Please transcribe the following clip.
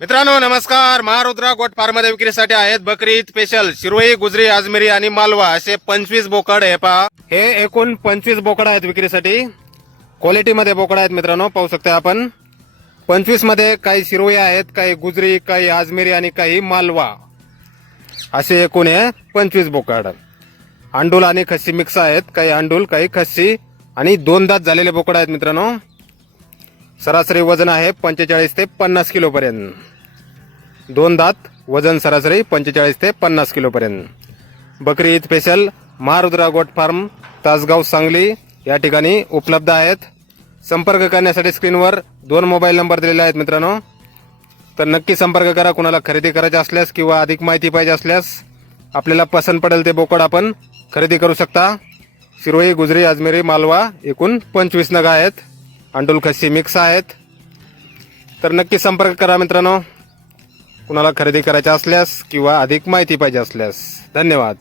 मित्रांनो नमस्कार. महारुद्रा गोट फार्ममध्ये विक्रीसाठी आहेत बकरी स्पेशल शिरोई गुजरी आजमेरी आणि मालवा असे पंचवीस बोकड. हे पहा. हे एकूण पंचवीस बोकड आहेत विक्रीसाठी. क्वालिटीमध्ये बोकड आहेत मित्रांनो पाहू शकता आपण. पंचवीसमध्ये काही शिरोई आहेत काही गुजरी काही आजमेरी आणि काही मालवा. असे एकूण हे पंचवीस बोकड. अंडूल आणि खस्सी मिक्स आहेत. काही अंडूल काही खस्सी आणि दोन दात झालेले बोकड आहेत मित्रांनो. सरासरी वजन आहे पंचेचाळीस ते पन्नास किलोपर्यंत. दोन दात वजन सरासरी पंचेचाळीस ते पन्नास किलोपर्यंत. बकरी Eid special Maharudra goat farm Tasgaon Sangli या ठिकाणी उपलब्ध आहेत. संपर्क करण्यासाठी स्क्रीनवर दोन मोबाईल नंबर दिलेले आहेत मित्रांनो. तर नक्की संपर्क करा कुणाला खरेदी करायची असल्यास किंवा अधिक माहिती पाहिजे असल्यास. आपल्याला पसंत पडेल ते बोकड आपण खरेदी करू शकता. शिरोई गुजरी अजमेरी मालवा एकूण पंचवीस नगा आहेत. अंडुल खस्सी मिक्स आहेत. तर नक्की संपर्क करा मित्रांनो. कुणाला खरेदी करायच्या असल्यास किंवा अधिक माहिती पाहिजे असल्यास. धन्यवाद.